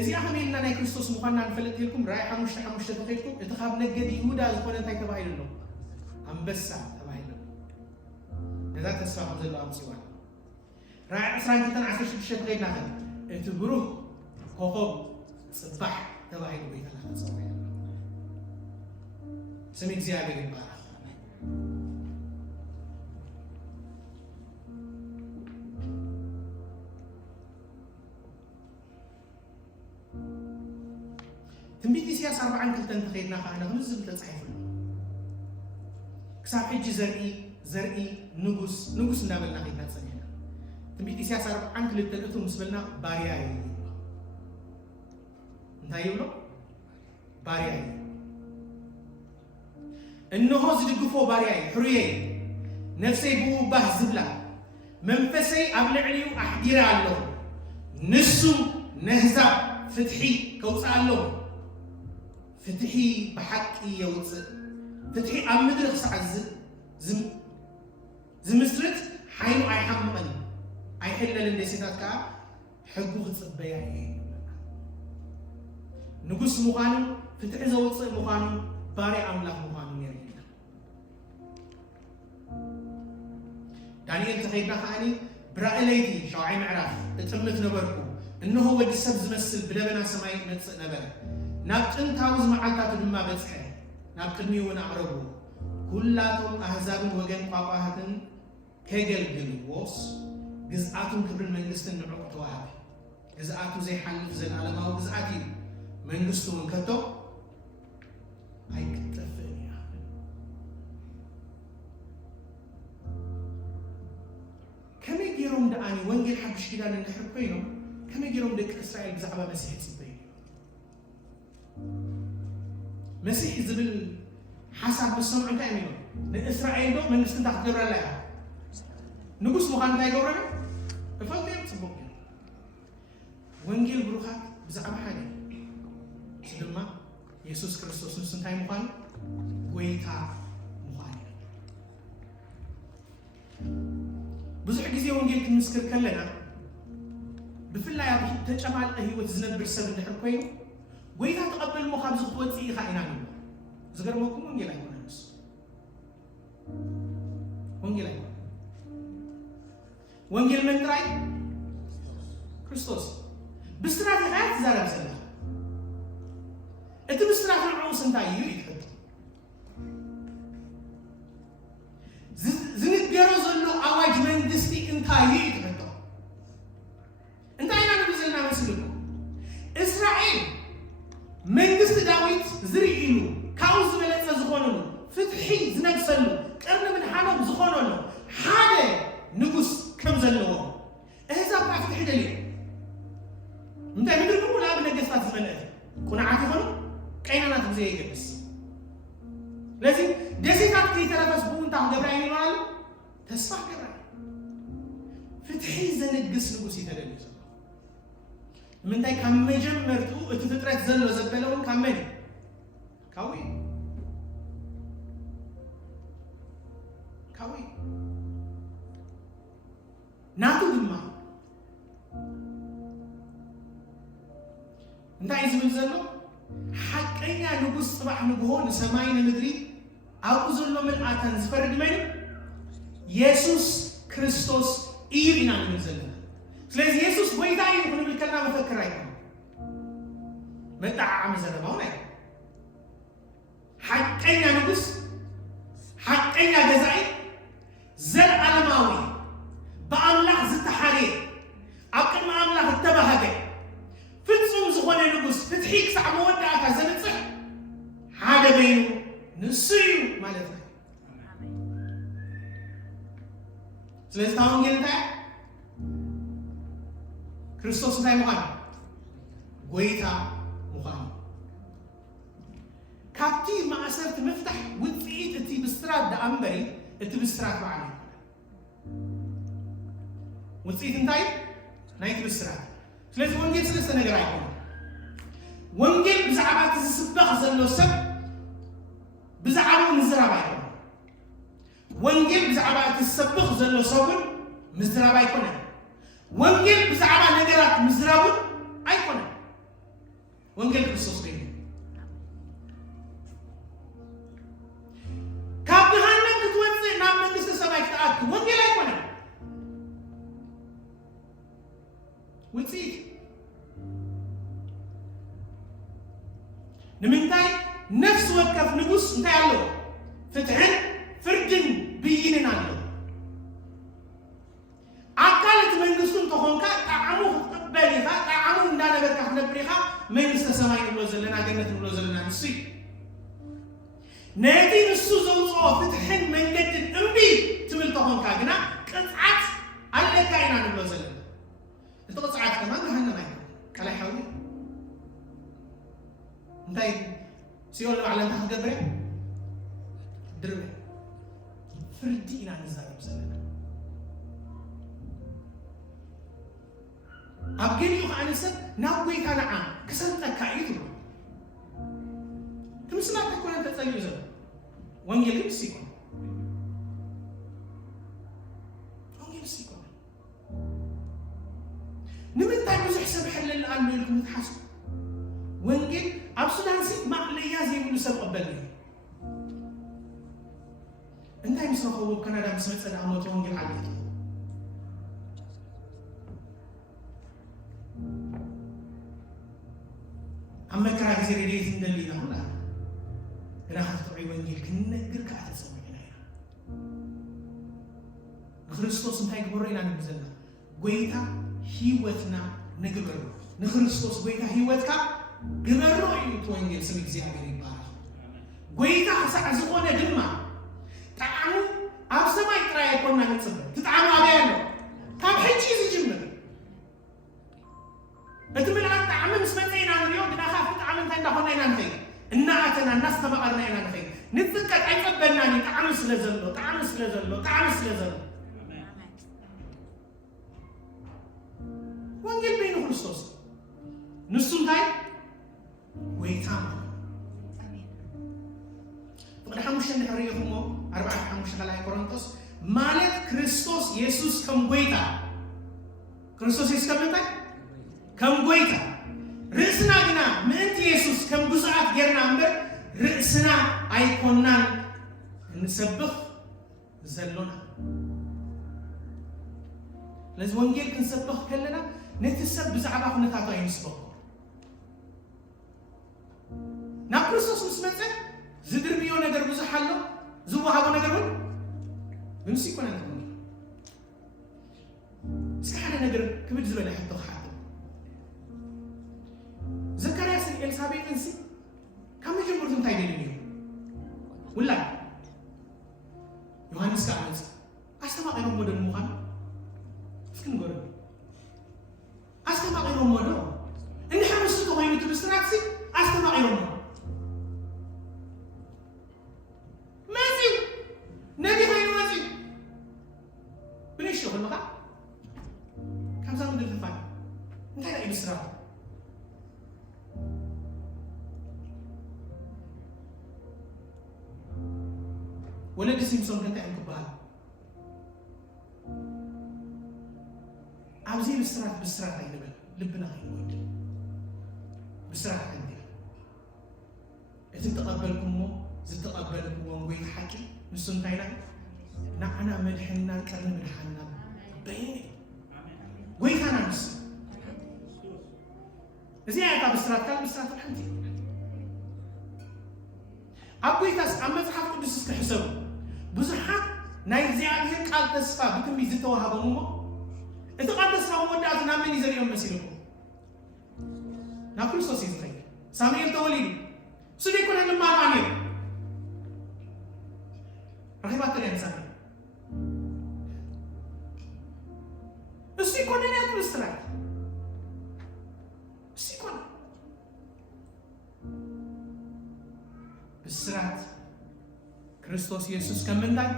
እዚኣ ከመይልና ናይ ክርስቶስ ምዃንና ንፈልጥ ኢልኩም ራእይ 5:5 ተኸይድኩም እቲ ካብ ነገድ ይሁዳ ዝኾነ እንታይ ተባሂሉ ኣሎ ኣንበሳ ተባሂሉ ነዛ ተስፋ ከም ዘሎ ኣምፂዋ ራእይ 22:16 ተኸይድና ከ እቲ ብሩህ ኮኸብ ጽባሕ ተባሂሉ ቤተና ተጸውዐ ስም እግዚአብሔር ይባረክ ትንቢት ኢሳይያስ 42 ተኸይድና ካህና ምዝም ተጻሒፉ ክሳብ ሕጂ ዘርኢ ንጉስ እንዳበልና ኸይድና ጸኒሕና ትንቢት ኢሳይያስ 42 እቱ ምስ በልና ባሪያ እዩ እንታይ ይብሎ ባሪያ እዩ እነሆ ዝድግፎ ባሪያ እዩ ሕሩየ ነፍሰይ ብውባህ ዝብላ መንፈሰይ ኣብ ልዕሊኡ ኣሕዲረ ኣለሁ ንሱ ነህዛብ ፍትሒ ከውፅእ ኣለሁ ፍትሒ ብሓቂ የውፅእ ፍትሒ ኣብ ምድሪ ክሳዕ ዝምስርት ሓይሉ ኣይሓምቐን ኣይሕለልን ደሴታት ከዓ ሕጉ ክፅበያ እየ ንጉስ ምዃኑ ፍትሒ ዘውፅእ ምዃኑ ባሪያ ኣምላኽ ምዃኑ የርእየና ዳንኤል ተኸይድና ከዓኒ ብራእለይቲ ሸውዓይ ምዕራፍ እጥምት ነበርኩ እነሆ ወዲ ሰብ ዝመስል ብደበና ሰማይ መጽእ ነበረ ናብ ጥንታዊ ዝመዓልታቱ ድማ በጽሐ ናብ ቅድሚኡ እውን ኣቕረቡ ኩላቶም ኣህዛብን ወገን ቋንቋታትን ከገልግልዎስ ግዝኣቱን ክብርን መንግስትን ንዕቁ ተዋሃበ ግዝኣቱ ዘይሓልፍ ዘለዓለማዊ ግዝኣት እዩ መንግስቱ እውን ከቶ ኣይክተፍእን እያ ከመይ ገይሮም ደኣኒ ወንጌል ሓድሽ ኪዳን እንድሕር ኮይኖም ከመይ ገይሮም ደቂ እስራኤል ብዛዕባ መሲሕ ይጽበዩ መሲሕ ዝብል ሓሳብ ብሰምዑ እንታይ እዮም ንእስራኤል ዶ መንግስቲ እንታይ ክትገብረላ እያ ንጉስ ምዃን እንታይ ይገብረና እፈልጡ እዮም ጽቡቕ እዮም ወንጌል ብሩኻት ብዛዕባ ሓደ እዚ ድማ ኢየሱስ ክርስቶስ ንሱ እንታይ ምዃኑ ጎይታ ምዃኑ ብዙሕ ግዜ ወንጌል ክንምስክር ከለና ብፍላይ ኣብ ተጨማልቀ ህይወት ዝነብር ሰብ እንድሕር ኮይኑ ጎይታ ተቐበልሞ ካብዚ ክትወፅእ ኢኻ ኢና ንብሎ ዝገርመኩም ወንጌል ኣይኮነን ንሱ ወንጌል ኣይኮነን ወንጌል መን ጥራይ ክርስቶስ ብስራት ኢኻ ትዛረብ ዘለኻ እቲ ብስራት ንዕኡስ እንታይ እዩ ይትሕቶ ዝንገሮ ዘሎ ኣዋጅ መንግስቲ እንታይ እዩ ይትሕቶ እንታይ ኢና ንብል ዘለና መስልኩ እስራኤል መንግስቲ ዳዊት ዝርኢሉ ካብኡ ዝበለፀ ዝኾነሉ ፍትሒ ዝነግሰሉ ቅርኒ ምድሓኖም ዝኾነሉ ሓደ ንጉስ ከም ዘለዎ እህዛብ ከዓ ፍትሒ ደልዩ እንታይ ምድሪ ኩሉ ኣብ ነገስታት ዝመልአት ቁንዓት ይኾኑ ቀይናናት ግዜ ይገብስ ስለዚ ደሴታት ከይተረፈስ ብኡ እንታይ ክገብራ ይኖራሉ ተስፋ ክገብራ ፍትሒ ዘነግስ ንጉስ ይተደልዩ ዘሎ ምንታይ ካብ መጀመርቱ እቲ ፍጥረት ዘሎ ዘበለውን ካብ መን ካዊ ናቱ ድማ እንታይ ዝብል ዘሎ ሓቀኛ ንጉስ ጽባሕ ንግሆ ንሰማይ ንምድሪ ኣብኡ ዘሎ መልኣተን ዝፈርድ መን ኢየሱስ ክርስቶስ እዩ ኢና ንብል ዘለና ስለዚ ኢየሱስ ጎይታ እዩ ክንብል ከለና መፈክር ኣይኮነ መጣዓዓሚ ዘረባ እውን ኣይኮነ ሓቀኛ ንጉስ ሓቀኛ ገዛኢ ዘለዓለማዊ በኣምላኽ ዝተሓረየ ኣብ ቅድሚ ኣምላኽ ዝተባህገ ፍጹም ዝኾነ ንጉስ ፍትሒ ክሳዕ መወዳእታ ዘምጽእ ሓደ በይኑ ንሱ እዩ ማለት ነው ስለዚህ እታ ወንጌል እንታይ ክርስቶስ እንታይ ምዃኑ ጎይታ ምዃኑ ካብቲ ማእሰርቲ ምፍታሕ ውፅኢት እቲ ብስራት ደኣ እምበሪ እቲ ብስራት በዓል ይኮነ ውፅኢት እንታይ ናይቲ ብስራት ስለዚህ ወንጌል ሰለስተ ነገር ኣይኮነ ወንጌል ብዛዕባ እቲ ዝስበኽ ዘሎ ሰብ ብዛዕባ ምዝራብ ኣይኮነ ወንጌል ብዛዕባ እቲ ዝሰብኽ ዘሎ ሰብን ምዝራብ ኣይኮነ ወንጌል ብዛዕባ ነገራት ምዝራብን ኣይኮነ ወንጌል ክርስቶስ ኮይኑ ካብ ገሃነም ክትወፅእ ናብ መንግስቲ ሰማይ ክትኣቱ ወንጌል ኣይኮነ ውፅኢት ንምንታይ ነፍሲ ወከፍ ንጉስ እንታይ ኣለዎ ፍትሕን ፍርድን ብይንን ኣለዎ ኣካል እቲ መንግስቱ እንተኾንካ ጣዕሙ ክትቅበል ኢኻ ጣዕሙ እንዳነበርካ ክትነብር ኢኻ መንግስተ ሰማይ ንብሎ ዘለና ገነት ንብሎ ዘለና ንሱ እዩ ነቲ ንሱ ዘውፅኦ ፍትሕን መንገድን እምቢ ትብል ተኾንካ ግና ቅፅዓት ኣለካ ኢና ንብሎ ዘለና እቲ ቅፅዓት ከማ ገሃነም ኣይኮነ ቀላይ ሓዊ እንታይ ሲኦል ንባዕላ እንታይ ክትገብር እያ ድርበ ፍርዲ ኢና ንዛረብ ዘለና ኣብ ገሊኡ ከዓ ንሰብ ናብ ጎይታ ንዓ ክሰልጠካ እዩ ትብሎ ትምስላት ኣይኮነ ተፀልዩ ዘሎ ወንጌል ግን ስ ይኮነ ወንጌል ስ ይኮነ ንምንታይ ብዙሕ ሰብ ሕልል ኣሎ ኢልኩም ትሓስቡ ወንጌል ኣብ ሱዳን ሲ ማዕለያ ዘይብሉ ሰብ ቀበል እዩ እንታይ ምስ ረኸቦ ካናዳ ምስ መፀ ዳኣ ሞተ ወንጌል ዓሌቱ እግዚአብሔር ረድኤት እንደሊና ሁላ ራሃት ጥሪ ወንጌል ክንነግር ካተሰማይና ክርስቶስ እንታይ ግብሮ ኢና ንብዘና ጎይታ ህይወትና ንግብር ንክርስቶስ ጎይታ ህይወትካ ግበሮ እዩ ወንጌል ስም እግዚአብሔር ይባረክ ጎይታ ሳዕ ዝቆነ ድማ ጣዕሙ ኣብ ሰማይ ጥራይ አይኮንና ንጽብ ተጣዕሙ አባያሎ ካብ ሕጂ ዝጅምር እትምልአት ጣዕሙ ምስ መጽይና ንሪዮ ግናኻ ጣዕሙ እንታይ እንዳኾና ኢና ንኸይ እናኣተና እናስተማቐርና ኢና ንኸይ ንጽቀት ኣይጸበልናኒ ጣዕሙ ስለዘሎ ጣዕሙ ስለዘሎ ጣዕሙ ስለዘሎ ወንጌል በይኑ ክርስቶስ ንሱ እንታይ ጎይታ ፍቅድ ሓሙሽተ ንሕርየኹሞ 45 ካልኣይ ቆሮንቶስ ማለት ክርስቶስ ኢየሱስ ከም ጎይታ ክርስቶስ ኢየሱስ ከም እንታይ ከም ጎይታ ርእስና ግና ምእንቲ ኢየሱስ ከም ጉዙኣት ጌርና እምበር ርእስና ኣይኮናን እንሰብኽ ዘሎና ለዚ ወንጌል ክንሰብኽ ከለና ነቲ ሰብ ብዛዕባ ኩነታቱ ኣይንስበኹ ናብ ክርስቶስ ምስ መፀ ዝድርብዮ ነገር ብዙሕ ኣሎ ዝወሃቦ ነገር እውን ብምስ ይኮነ ንትኾኑ እስኪ ሓደ ነገር ክብድ ዝበለ ሕቶ ክሓቶ ዘካርያስን ኤልሳቤጥን ሲ ካብ መጀመርቱ እንታይ ደልዩ ነይሩ ውላይ ዮሃንስ ከዓ መፅ ኣስተማቒሮም ሞ ዶ ንምዃኑ እስኪ ንገሩ ኣስተማቒሮም ሞ ዶ እንድሕር ምስቱ ተኮይኑ እቲ ብስራት ሲ ኣስተማቒሮም ሞ መፂው ነቢ ኮይኑ መፂው ብንሽ ክልካ ካብዛ ምድር ትፋል እንታይ ዳ እዩ ብስራት ወለዲ ሲምሶን ከንታይ እዮም ክበሃል ኣብዚ ብስራት ኣይንበል ልብና ከይንወድ ብስራት እንዲ እቲ ተቐበልኩሞ ዝተቐበልክዎም ጎይታ ሓቂ ንሱ እንታይ ና ንዓና መድሕንና ቀርኒ ምድሓንና በይነ ጎይታና ንሱ እዚ ኣያታ ብስራት ካል ብስራት ሓንቲ ኣብ ጎይታስ ኣብ መፅሓፍ ቅዱስ እስክሕሰቡ ብዙሓት ናይ እግዚኣብሔር ቃል ተስፋ ብትንቢት ዝተዋሃቦም እሞ እቲ ቃል ተስፋ መወዳእቱ ናብ መን እዩ ዘሪኦም መሲልኩም ናብ ክርስቶስ እዩ ዝኸይድ ሳሙኤል ተወሊዱ እሱ ደይኮነ ልማልኣ ነይሩ ረኺባቶ ድያ ንሳሙኤል እሱ ይኮነ ናቱ ብስራት እሱ ይኮነ ብስራት ክርስቶስ ኢየሱስ ከምንታይ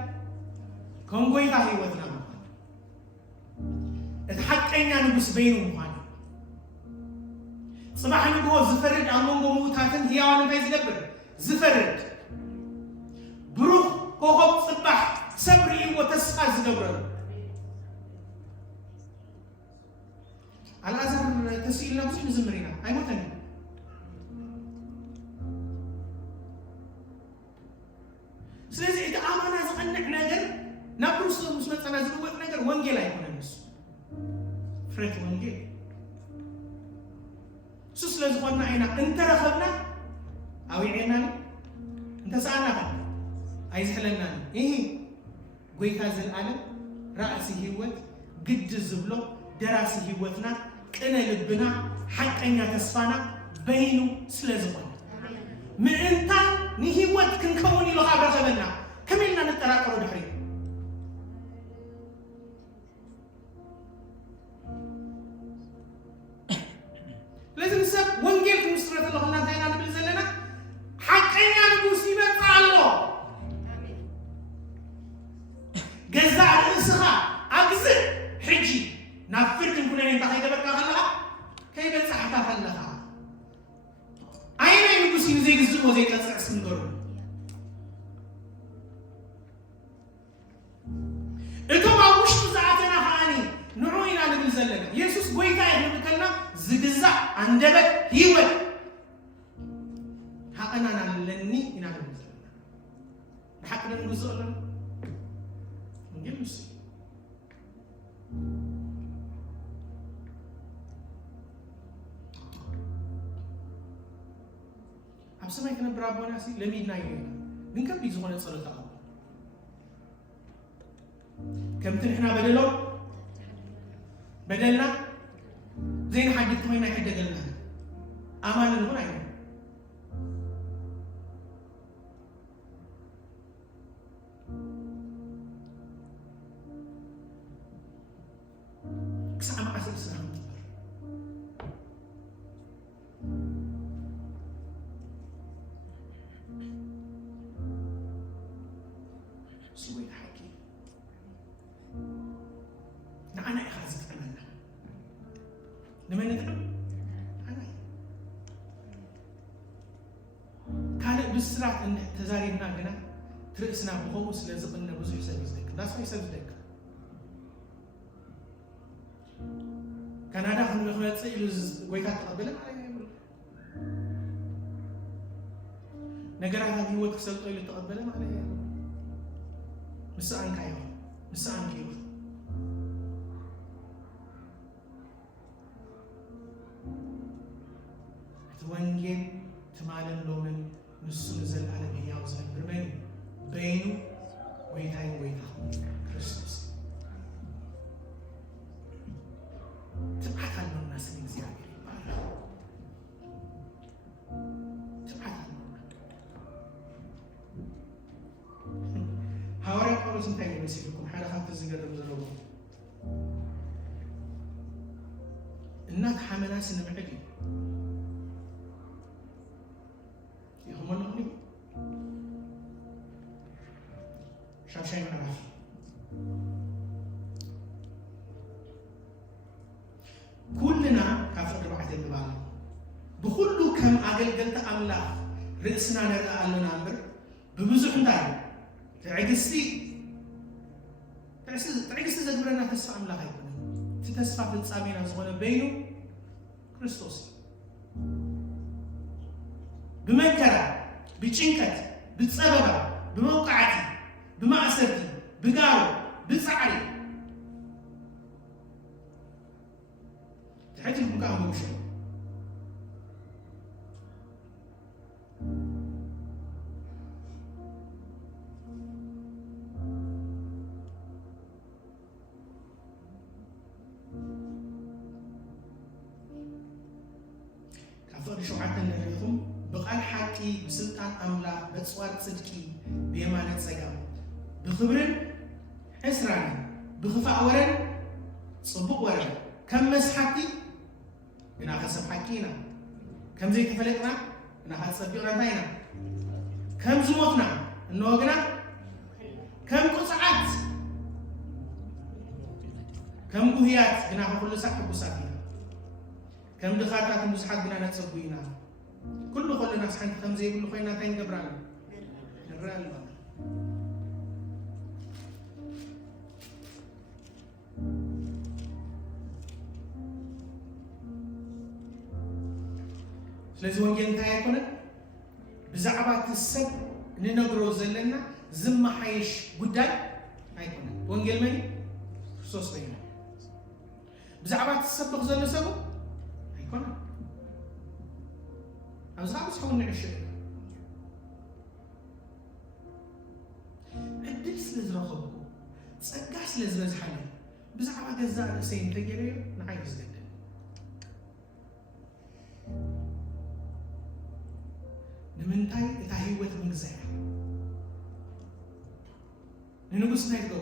ከም ጎይታ ህይወትና ምዃኑ እቲ ሓቀኛ ንጉስ በይኑ ምዃኑ ጽባሕ ንግሆ ዝፈርድ ኣብ መንጎ ምዉታትን ህያዋን እንታይ ዝገብር ዝፈርድ ብሩኽ ኮኸብ ጽባሕ ሰብ ርእይዎ ተስፋ ዝገብረሉ ኣልዓዛር ተስኢልና ብዙሕ ንዝምር ኢና ኣይሞተን ስለዚ እቲ ኣማና ዝቐንዕ ነገር ናብ ክርስቶስ ምስ መፀና ዝልወጥ ነገር ወንጌል ኣይኮነን ንሱ ፍረት ወንጌል እሱ ስለ ዝኾንና ኢና እንተረኸብና ኣዊዕናኒ እንተሰኣና ኸ ኣይዝሕለናኒ ይህ ጎይታ ዘለዓለም ራእሲ ህይወት ግድ ዝብሎ ደራሲ ህይወትና ቅነ ልብና ሓቀኛ ተስፋና በይኑ ስለ ዝኾነ ምእንታ ንህይወት ክንከውን ኢሉ ካብ ረኸበና ከመይ ኢልና ንጠራጠሮ ድሕሪ ለዚ ንሰብ ወንጌል ክምስረት ኣለኹና እንታይ ኢና ንብል ዘለና ሓቀኛ ንጉስ ይመፅእ ኣሎ ገዛእ ርእስኻ ኣብዝእ ሕጂ ናብ ፍርድን ኩነኔ እንታ ከይገበርካ ከለኻ ከይበፅሕካ ከለኻ ኣይናይ ንጉስ እዩ ዘይግዝእዎ ዘይቀፅዕ ስንገሩ እቶም ኣብ ውሽጡ ዝኣተና ከዓኒ ንዑ ኢና ንብል ዘለና ኢየሱስ ጎይታ እየ ንብል ከለና ዝግዛእ ኣንደበት ህይወት ሓቐናና ኣለኒ ኢና ንብል ዘለና ንሓቂ ዶ ንግዝእ ኣለና ወንጌል ንሱ سمعت أنا برابو ناسي لميد نايلنا من كم بيزون صلاة أبو كم تنحنا بدلنا زين حدث كمينا حد قلنا أمان اللي هنا كسام عسل سلام سويت حكي أنا أخذت أمنا لما ندعم أنا كان بسرعة أن تزارينا هنا ترأسنا بقوس لازقنا بزح سبيزك ناس ما يسبزك كان هذا هم الأخوات سيلز ويكات قبلا نجرا هذا هو كسلت إلى تقبلا عليه مسأن كيو مسأن كيو توانجين تمالن لومن نسون زل على بياو زل برمين بينو ويتاي كريستوس تبعت عن الناس من زيادة تبعت عن هاوري قولوا سنتين بسيبكم حالة خمسة زيادة مزلوبة الناك حمناس نمعدي يهم النقلي شاب شيء معرف كلنا كافر بعد البال بكل كم أقل أملاك رأسنا نرى لنا أمر بمزح داي تعجزتي زجبرنا تسفى أملاك يكون تتسفى في الصابين أزغنا بينه كريستوس بمنكرة بچنكت بتصببة بموقعتي بمعسرتي بقارو بسعري تحيث المقام بوشو كافر شو عدنا لكم بقال حكي بسلطان أملاك بتصوات صدقي بيمانة سجام بخبرن حسراني بخفاء ورن صبوق ورن كم مسحتي بنا خسب حكينا كم زي تفلقنا بنا خسب بيقرنتينا كم زموتنا النوغنا كم قصعات كم قهيات بنا كل سحب بساتنا كم دخاتات مسحات بنا نتسبوينا كل ناس حنت خمسة كل خوينا تين قبران نرال لازم وين تاعي كنا بزعبات السب ننقرو زلنا زم حيش قدام هاي كنا وانجيل مني خصوص بينا بزعبات السب بغزل سبو هاي كنا أمزح بس حاول نعيش عدل سلز رخبكو تسقى سلز بزحني بزعبا جزاء سين تجري نعيش جدا نمنتاي تهيوت من زين ننقص نيجو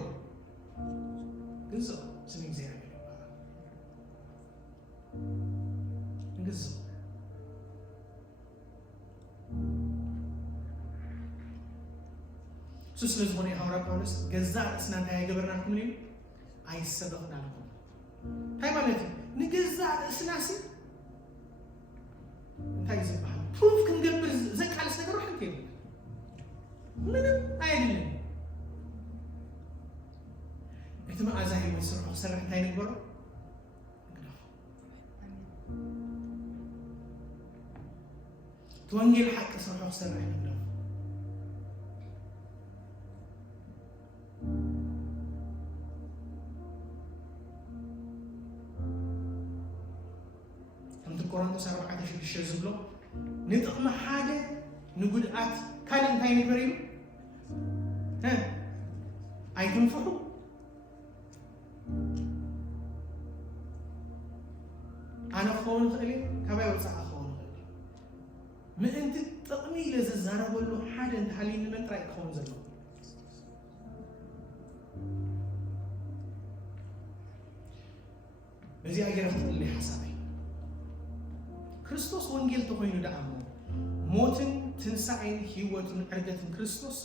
جزء سنين زين نقص سوسن زماني هورا بولس جزاء سنان هاي جبرناكم لين أي سبقنا لكم هاي مالتي نجزاء سناسي هاي زبها بروف كن جبر زك على سنة روح كيف منم عادي إنت ما أزاي مسرح سرح هاي نكبره توانجيل حق سرح سرح نكبره كورنثوس 14 شي زبلو نطقم حاجه ንጉድኣት ካልእ እንታይ ነበር እዩ ኣይትንፍሑ ኣነ ክኸውን ክእል ካባይ ወፃእ ክኸውን ክእል ምእንቲ ጥቕሚ ኢለ ዝዛረበሉ ሓደ እንተሃልዩኒ መን ጥራይ ክኸውን ዘለዎ በዚኣ ገይረ ክትጥልይ ሓሳበይ ክርስቶስ ወንጌል ተኮይኑ ደኣሞ ሞትን ትንሳኤን ህይወትን ዕርገትን ክርስቶስ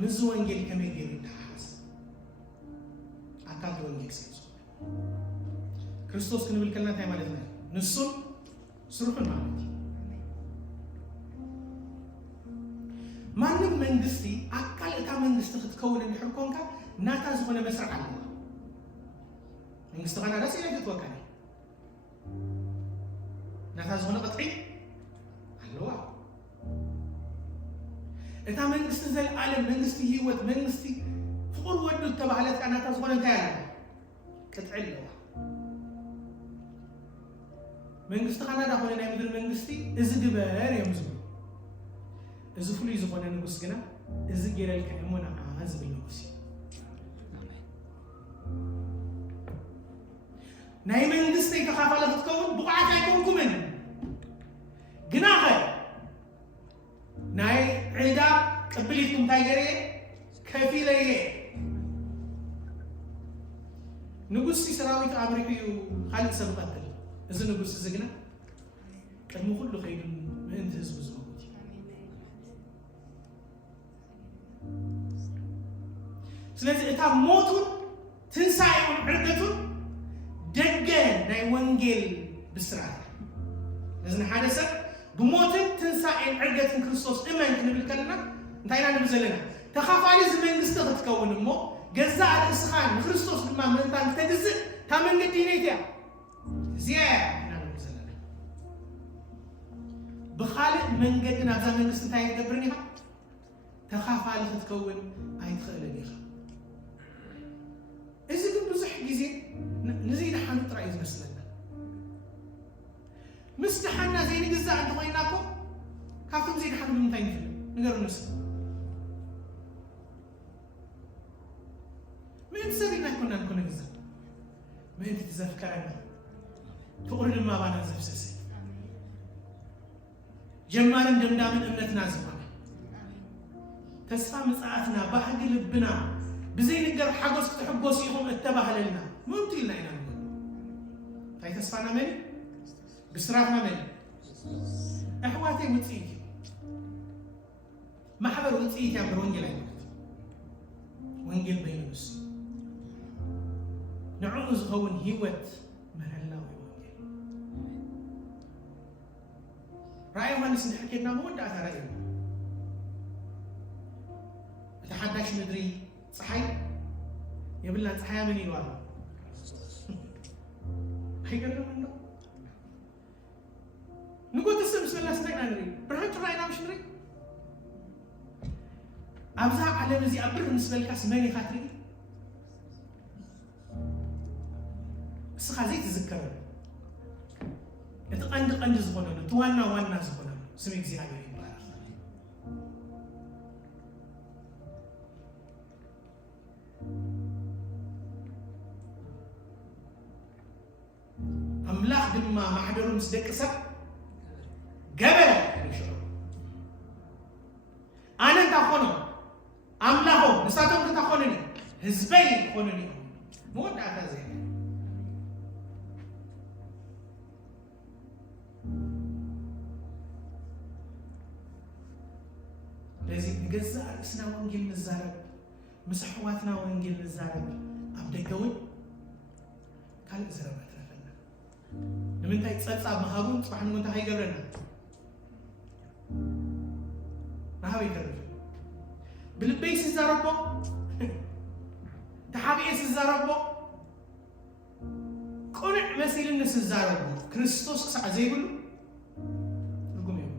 ምዝ ወንጌል ከመይ ገይሩ ይተሓሓዝ ኣካል ወንጌል ስለ ዝኾነ ክርስቶስ ክንብል ከለና እንታይ ማለት ነው ንሱን ስሩሑን ማለት እዩ ማንም መንግስቲ ኣካል እታ መንግስቲ ክትከውን እንድሕር ኮንካ ናታ ዝኾነ መስርዕ ኣለዋ መንግስቲ ካናዳ ሲላ ክትወከል ናታ ዝኾነ ቅጥዒ ኣለዋ እታ መንግስቲ ዘለዓለም መንግስቲ ህይወት መንግስቲ ፍቁር ወዱ ተባህለት ናታ ዝኾነ እንታይ ኣለዋ ቅጥዒ ኣለዋ መንግስቲ ካናዳ ኮነ ናይ ምድሪ መንግስቲ እዚ ግበር እዮም ዝብሉ እዚ ፍሉይ ዝኾነ ንጉስ ግና እዚ ጌረልካ እሞ ንዓ ዝብል ንጉስ እዩ ናይ መንግስቲ ተኻፋለ ክትከውን ብቑዓት ኣይኮንኩምን ግና ኸ ናይ ዕዳ ቅብሊትኩም እንታይ ገይረ ከፊለየ ንጉስ ሰራዊት ኣምሪሑ እዩ ካልእ ሰብ ቀትል እዚ ንጉስ እዚ ግና ቅድሚ ኩሉ ከይዱ ምእንቲ ህዝቡ ዝመውት እዩ ስለዚ እታ ሞቱን ትንሳኤውን ዕርገቱን ደገ ናይ ወንጌል ብስራት እዝን ሓደ ሰብ ብሞትን ትንሳኤን ዕርገትን ክርስቶስ እመን ክንብል ከለና እንታይና ንብል ዘለና ተኻፋሊ እዚ መንግስቲ ክትከውን እሞ ገዛ ርእስኻ ንክርስቶስ ድማ ምእንታን ክተግዝእ እታ መንገዲ ነይት እያ እዚያ ኢና ንብል ዘለና ብኻልእ መንገዲ ናብዛ መንግስቲ እንታይ ይገብርን ኢኻ ተኻፋሊ ክትከውን ኣይትኽእልን ኢኻ እዚ ግን ብዙሕ ግዜ ንዘይድሓኑ ጥራይ እዩ ዝመስለና ምስ ድሓና ዘይንግዛእ እንተኮይና እኮ ካብቶም ዘይድሓኑ ብምንታይ ንፍል ንገሩ ንስ ምእንቲ ሰብ ኢልና ይኮና ንኮነ ግዛእ ምእንቲ ትዘፍከረና ፍቅሪ ድማ ባና ዘፍሰሰ ጀማርን ደምዳምን እምነትና ዝኾነ ተስፋ ምጽኣትና ባህጊ ልብና ብዘይንገር ሓጎስ ክትሕጎስ ኢኹም እተባህለልና ምእንቲ ኢልና ኢና ንብሎ እንታይ ተስፋና መን ብስራትና መን ኣሕዋተይ ውፅኢት እዩ ማሕበር ውፅኢት እያ እምበር ወንጌል ኣይኮነት ወንጌል በይኑ ንሱ ንዕኡ ዝኸውን ህይወት ምህላዊ ወንጌል ራእይ ዮሃንስ እንድሕር ኬድና መወዳእታ ራእይ እቲ ሓዳሽ ምድሪ ፀሓይ የብላ ፀሓያ ምን ይለዋል ኣይገርምን ዶ ንጎት ሰብ ስላ ስንተይና ንርኢ ብርሃን ጭራእና ምሽ ንርኢ ኣብዛ ዓለም እዚ ኣብ ብር ምስ በልካስ መን ኢኻ ትርኢ እስኻ ዘይትዝከረሉ እቲ ቀንዲ ቀንዲ ዝኾነሉ እቲ ዋና ዋና ዝኾነሉ ስም እግዚኣብሔር ይባላል ኣምላኽ ድማ ማሕደሩ ምስ ደቂ ሰብ ገበረ ይሽሮ ኣነ እንታ ኮኖ ኣምላኾም ንሳቶም እንታ ኮነኒ ህዝበይ ኮነኒ መወዳእታ ዘይ ለዚ ንገዛእ ርእስና ወንጌል ንዛረብ ምስ ኣሕዋትና ወንጌል ንዛረብ ኣብ ደገ እውን ካልእ ዘረባ ትረፈና ንምንታይ ፀብፃብ መሃቡን ፅባሕ ንጎንታ ከይገብረና ናሃበይ ይተርፍ ብልበይ ስዛረቦ ተሓቢኤ ስዛረቦ ቁኑዕ መሲልኒ ስዛረቦ ክርስቶስ ክሳዕ ዘይብሉ ትርጉም እዩ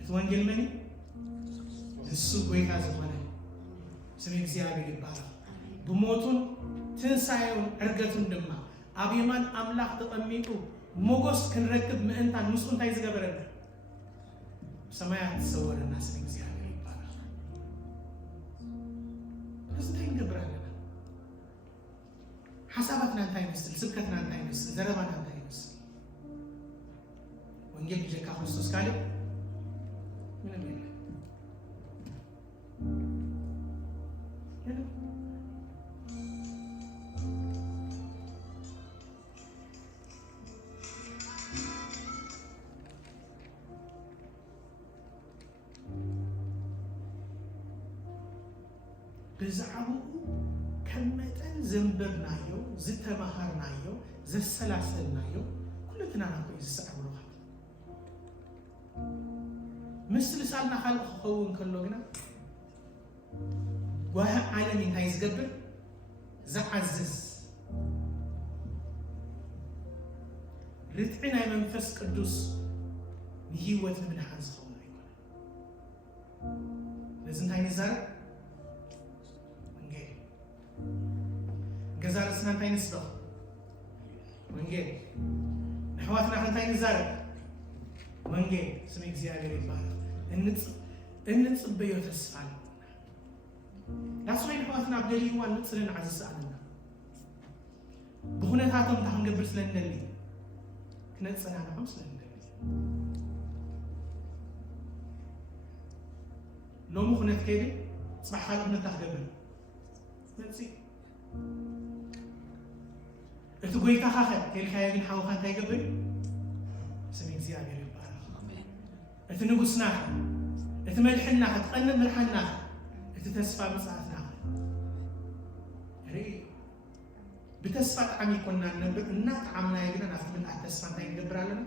እቲ ወንጌል መን ንሱ ጎይታ ዝኾነ ስም እግዚኣብሔር ይባላል ብሞቱን ትንሳኤውን ዕርገቱን ድማ ኣብ የማን ኣምላኽ ተቐሚጡ ሞገስ ክንረክብ ምእንታን ንሱ እንታይ ዝገበረና ሰማያት ሰወረና ስለ እግዚአብሔር ይባላል። እንታይ እንገብራለን? ሐሳባትና እንታይ መስል ስብከትና እንታይ መስል ዘረባና እንታይ መስል ወንጌል ጀካ ክርስቶስ ካለ ምንም የለም። ብዛዕባኡ ከመጠን ዘንበብናዮ ዝተማሃርናዮ ዘሰላሰልናዮ ኩለትና ናኮይ ዝስዕብሉ ምስሊ ሳልና ካልእ ክኸውን ከሎ ግና ጓህ ዓለም እንታይ ዝገብር ዝዓዝዝ ርትዒ ናይ መንፈስ ቅዱስ ንህይወት ንምድሓን ዝኸውን ኣይኮነ። ነዚ እንታይ ንዛረብ ወንጌል ገዛ ርእስና እንታይ ንስበኽ ወንጌል ንሕዋትና እንታይ ንዛረብ ወንጌል ስም እግዚአብሔር ይባላል። እንጽበዮ ተስፋ ኣለና ዳስወይ ንሕዋትና ኣብ ደልይዋ ንፅልን ዓዝስ ኣለና ብኹነታቶም እንታይ ክንገብር ስለ ንደሊ ክነፀናንዖም ስለ ንደሊ ሎሚ ኩነት ከይድ ፅባሕ ካልእ ኩነታ ክገብር መፅእ እቲ ጎይታኻ ኸ ከልካዮ ግን ሓውኻ እንታይ ይገብር ስም እግዚአብሔር ይባላል። እቲ ንጉስና ኸ እቲ መልሕና ኸ ትቐንብ ምርሓና ኸ እቲ ተስፋ መጽኣትና ኸ ርኢ ብተስፋ ጣዕሚ ይኮንና ነብር እናጣዕምናዮ ግና ናብቲ ምልኣት ተስፋ እንታይ ንገብር ኣለና